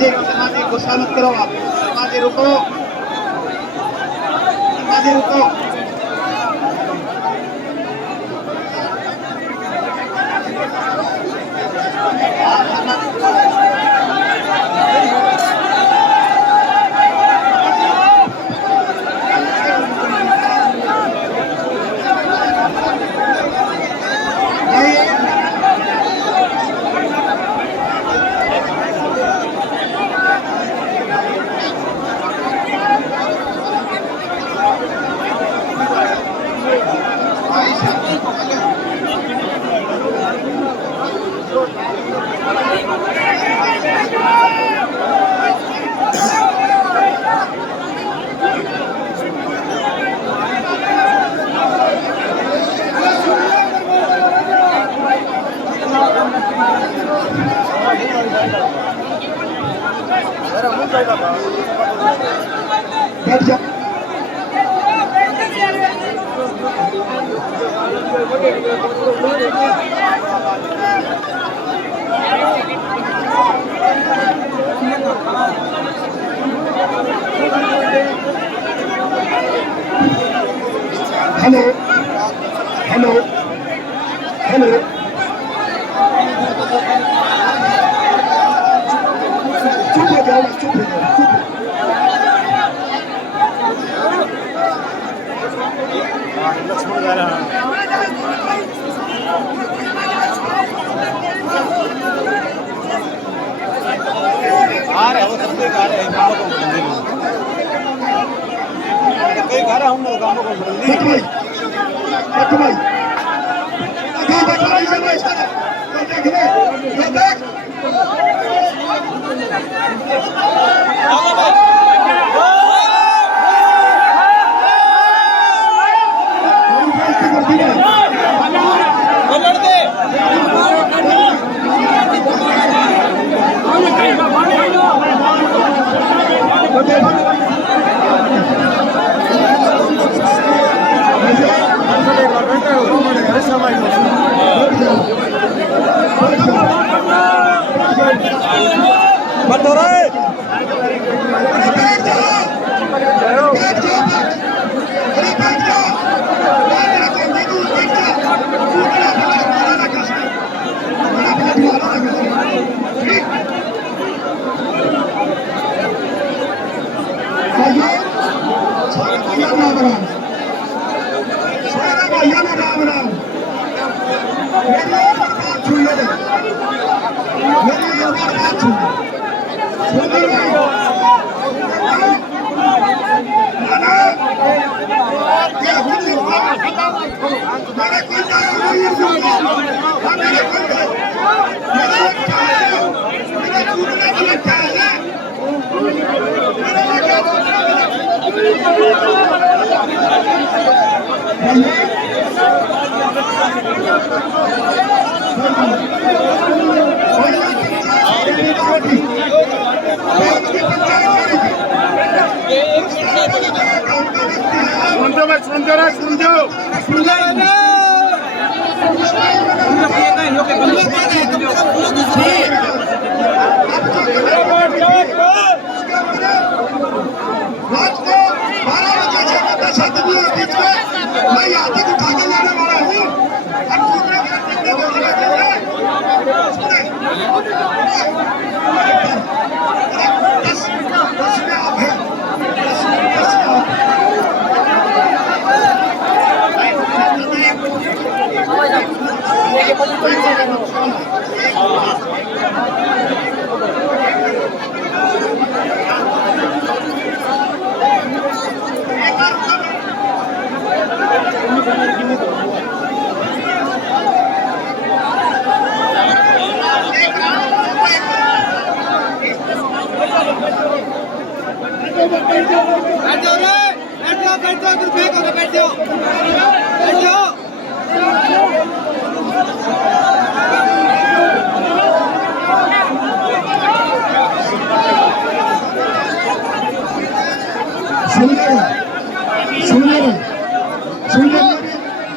दरवाजे गुस्सा मत करो आप, दरवाजे रुको, दरवाजे रुको। बैठ जा। हेलो हेलो हेलो, चुप हो जाओ, चुप हो जाओ, चुप। लक्ष्मण जा रहा है। आ रहे वो सबसे आ रहे हैं कामों को बदलने में। कई घर हम लोग कामों को बदलने में। बैठ भाई, बैठ भाई, ये भाई सारा, ये देख ले, ये देख। चलो भाई। मत हो रहा है।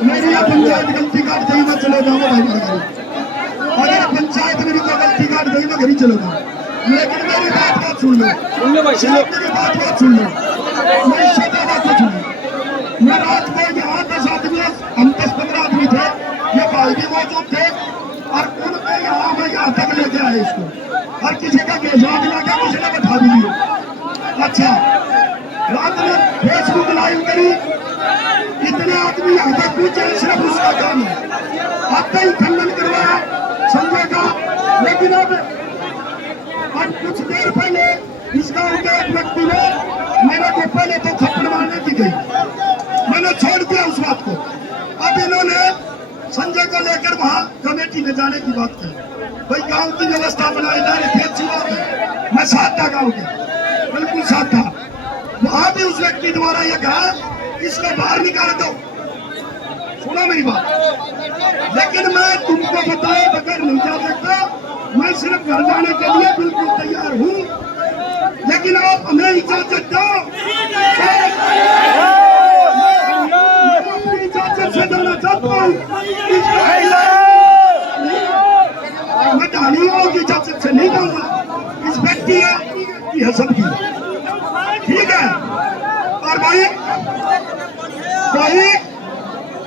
मेरी पंचायत गलती काट गई मैं चले जाऊंगा भाई। अगर पंचायत मेरी कोई गलती काट गई मैं घर ही चले जाऊँ। लेकिन मेरी बात सुन लो, मेरी बात सुन लो। मैं इससे ज्यादा कुछ नहीं। मैं रात को यहाँ 10 आदमी, हम 10-15 आदमी थे, ये भाई भी मौजूद थे, और उनके यहाँ मैं यहाँ तक लेके आया इसको। हर किसी का गेजा भी लगा, किसी ने बैठा भी लिया। अच्छा, रात में फेसबुक लाइव करी, इतने आदमी यहाँ तक पहुंचे, सिर्फ उसका काम है। अब कहीं खंडन करवाया संजय का, लेकिन अब कुछ देर पहले इस गांव के एक व्यक्ति ने मेरे को पहले तो थप्पड़ मारने की गई, मैंने छोड़ दिया उस बात को। अब इन्होंने संजय को लेकर वहां कमेटी में जाने की बात की। भाई गांव की व्यवस्था बनाई जा रही थी, अच्छी बात है, मैं साथ था गांव के, बिल्कुल साथ था। वहां भी उस व्यक्ति द्वारा यह कहा इसको बाहर निकाल दो। सुना मेरी बात, लेकिन मैं तुमको बताए बगैर नहीं जा सकता। मैं सिर्फ घर जाने के लिए बिल्कुल तैयार हूँ, लेकिन आप हमें इजाजत दो। अपनी इजाजत से जाना चाहता हूँ, मैं ढालियों की इजाजत से नहीं जाऊंगा। इस व्यक्ति की हसब की, ठीक है। और भाई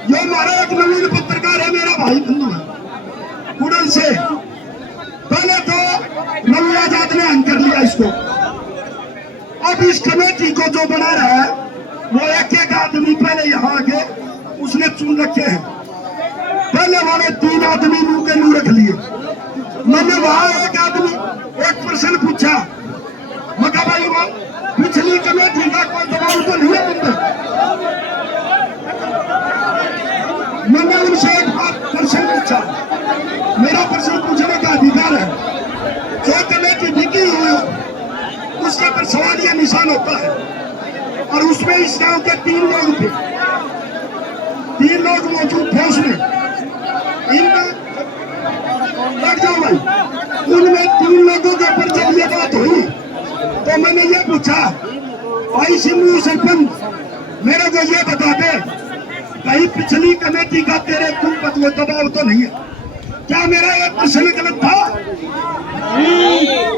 ये हमारा एक नवीन पत्रकार है, मेरा भाई बंधु है कुड़ल से। पहले तो नवी आजाद ने अंकर लिया इसको। अब इस कमेटी को जो बना रहा है वो एक एक आदमी पहले यहाँ आके उसने चुन रखे हैं। पहले वाले 3 आदमी मुंह के मुंह रख लिए। मैंने वहां एक आदमी एक प्रश्न पूछा, मैं कहा भाई वो पिछली कमेटी का कोई दबाव तो नहीं है तुम पे? मैंने उनसे एक बात प्रश्न पूछा, मेरा प्रश्न पूछने का अधिकार है। जो कमेटी बिकी हुई हो उसके पर सवालिया निशान होता है, और उसमें इस गांव के 3 लोग थे, 3 लोग मौजूद थे उसमें। इनमें लग जाओ भाई, उनमें 3 लोगों के ऊपर जब ये बात हुई तो मैंने ये पूछा, भाई सिंधु सरपंच मेरे को ये बता दे, कहीं पिछली कमेटी का तेरे तुम पर कोई दबाव तो नहीं है? क्या मेरा ये प्रश्न गलत था?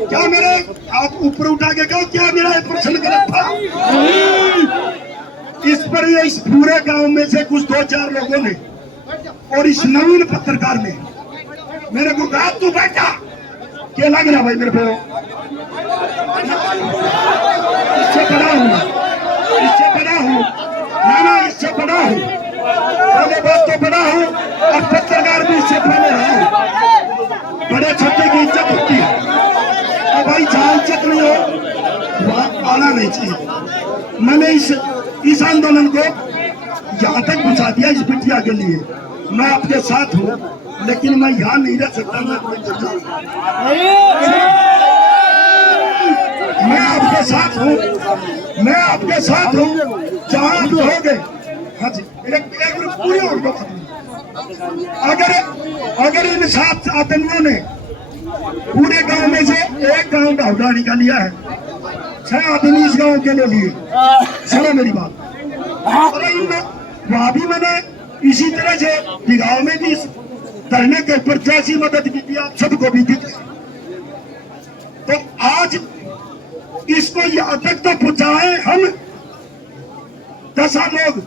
क्या मेरे आप ऊपर उठा के कहो, क्या मेरा ये प्रश्न गलत था? इस पर ये इस पूरे गांव में से कुछ 2-4 लोगों ने और इस नवीन पत्रकार ने मेरे को कहा, तू बैठा क्या लग रहा भाई मेरे को? इससे बड़ा हूँ, इससे बड़ा हूँ, ना इससे बड़ा हूँ, पहले बात तो बड़ा हूँ, और पत्रकार भी इससे पहले है। बड़े छोटे की इज्जत होती है, और भाई जहाँ इज्जत नहीं हो वहाँ आना नहीं चाहिए। मैंने इस आंदोलन को यहाँ तक पहुँचा दिया इस बिटिया के लिए। मैं आपके साथ हूँ, लेकिन मैं यहाँ नहीं रह सकता। मैं आपके साथ हूँ, मैं आपके साथ हूँ जहाँ आप रहोगे। हाँ जी, एक पूरी और बात, अगर इन 7 आतंकियों ने पूरे गांव में से एक गांव का उड़ा निकाल लिया है, 6 आदमी इस गांव के लिए, सुनो मेरी बात। और वहां भी मैंने इसी तरह से गांव में भी धरने के ऊपर जैसी मदद की थी, आप सबको भी दी। तो आज इसको यहाँ तक तो पहुंचाए हम 10 लोग,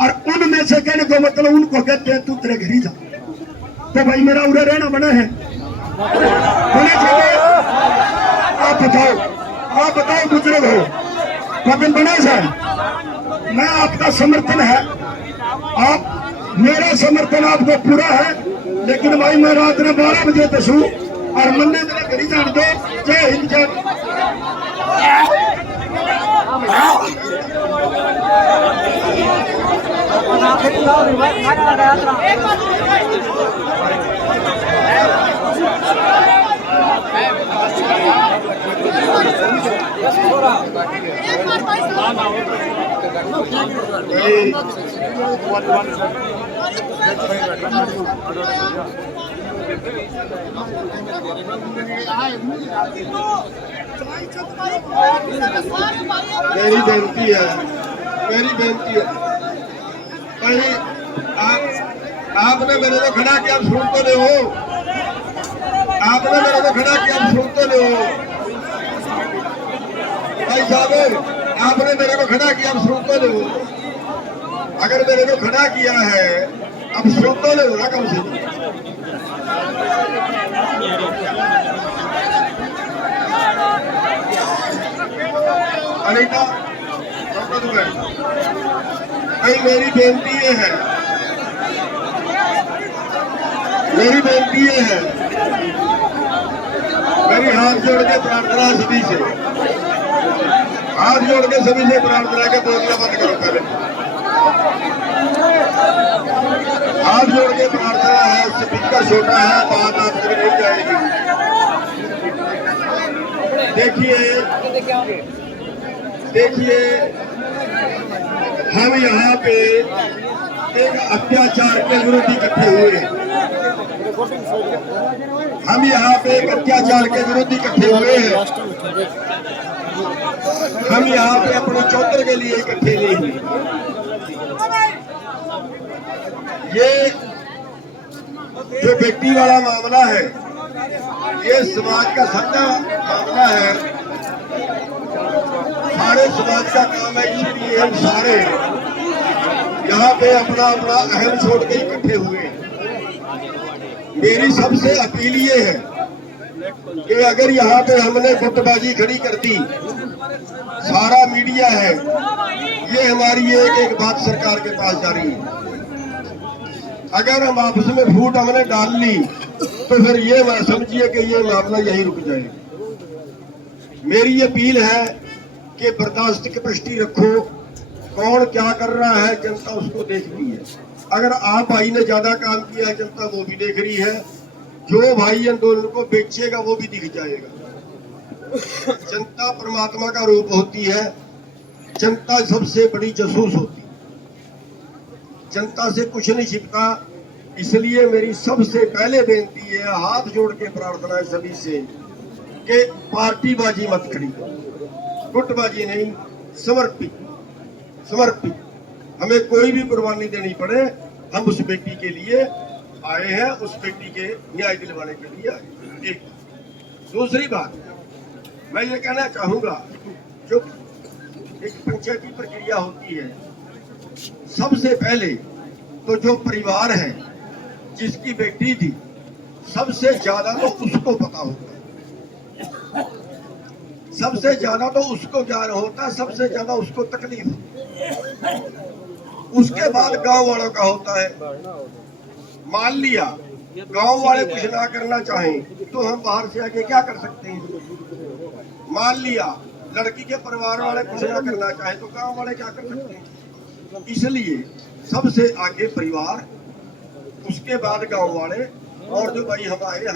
और उनमें से कहने को मतलब उनको कहते हैं तू तेरे घर ही जा। तो भाई मेरा उड़े रहना बना है, होने चाहिए। आप बताओ बुजुर्ग हो, कदम बना सर, मैं आपका समर्थन है, आप मेरा समर्थन आपको पूरा है। लेकिन भाई मैं रात में 12 बजे दसूं और मन्ने मेरे घर ही जान दो। जय हिंद, जय मेरी बेनती है भाई, आपने मेरे को खड़ा किया, आप सुन तो ले हो, आपने मेरे को खड़ा किया, आप सुन तो ले हो। साहब आपने मेरे को खड़ा किया, अब सुन तो लो। अगर मेरे को खड़ा किया है अब सुन तो लो ना कम से कम। अनीता भाई मेरी बेनती ये है, मेरी बेनती ये है, मेरी हाथ जोड़ के प्रार्थना सभी से, हाथ जोड़ के सभी से प्रार्थना के बोलना बंद करो पहले। हाथ जोड़ के प्रार्थना है, स्पीकर छोटा है, बात आप तक नहीं जाएगी। देखिए हम यहाँ पे एक अत्याचार के विरुद्ध इकट्ठे हुए हैं। हम यहाँ पे एक अत्याचार के विरुद्ध इकट्ठे हुए हैं। हम यहाँ पे अपने चौतर के लिए इकट्ठे नहीं हुए। ये जो व्यक्ति वाला मामला है, ये समाज का सच्चा मामला है। सारे समाज का काम है, इसलिए हम सारे यहाँ पे अपना अपना अहम छोड़ के इकट्ठे हुए हैं। मेरी सबसे अपील ये है कि अगर यहाँ पे हमने गुटबाजी खड़ी कर दी, सारा मीडिया है, ये हमारी एक एक बात सरकार के पास जा रही है। अगर हम आपस में फूट हमने डाल ली तो फिर ये समझिए कि ये मामला यहीं रुक जाएगा। मेरी अपील है कि बर्दाश्त की पृष्टि रखो। कौन क्या कर रहा है जनता उसको देख रही है। अगर आप भाई ने ज्यादा काम किया है जनता वो भी देख रही है। जो भाई आंदोलन को बेचेगा वो भी दिख जाएगा। जनता परमात्मा का रूप होती है। जनता सबसे बड़ी जासूस होती है। जनता से कुछ नहीं छिपता। इसलिए मेरी सबसे पहले बेनती है, हाथ जोड़ के प्रार्थना है सभी से कि पार्टीबाजी मत खड़ी करो, गुटबाजी नहीं, समर्पित हमें कोई भी कुर्बानी देनी पड़े, हम उस बेटी के लिए आए हैं, उस बेटी के न्याय दिलवाने के लिए आए हैं। एक दूसरी बात मैं ये कहना चाहूंगा, जो एक पंचायती प्रक्रिया होती है, सबसे पहले तो जो परिवार है जिसकी बेटी थी, सबसे ज्यादा तो उसको पता होता है, सबसे ज्यादा तो उसको ज्ञान होता है, सबसे ज्यादा उसको तकलीफ होती है। उसके बाद गांव वालों का होता है। मान लिया गांव वाले कुछ ना करना चाहें तो हम बाहर से आके क्या कर सकते हैं। मान लिया लड़की के परिवार वाले कुछ ना करना चाहें तो गांव वाले क्या कर सकते हैं। इसलिए सबसे आगे परिवार, उसके बाद गांव वाले, और जो भाई हम आए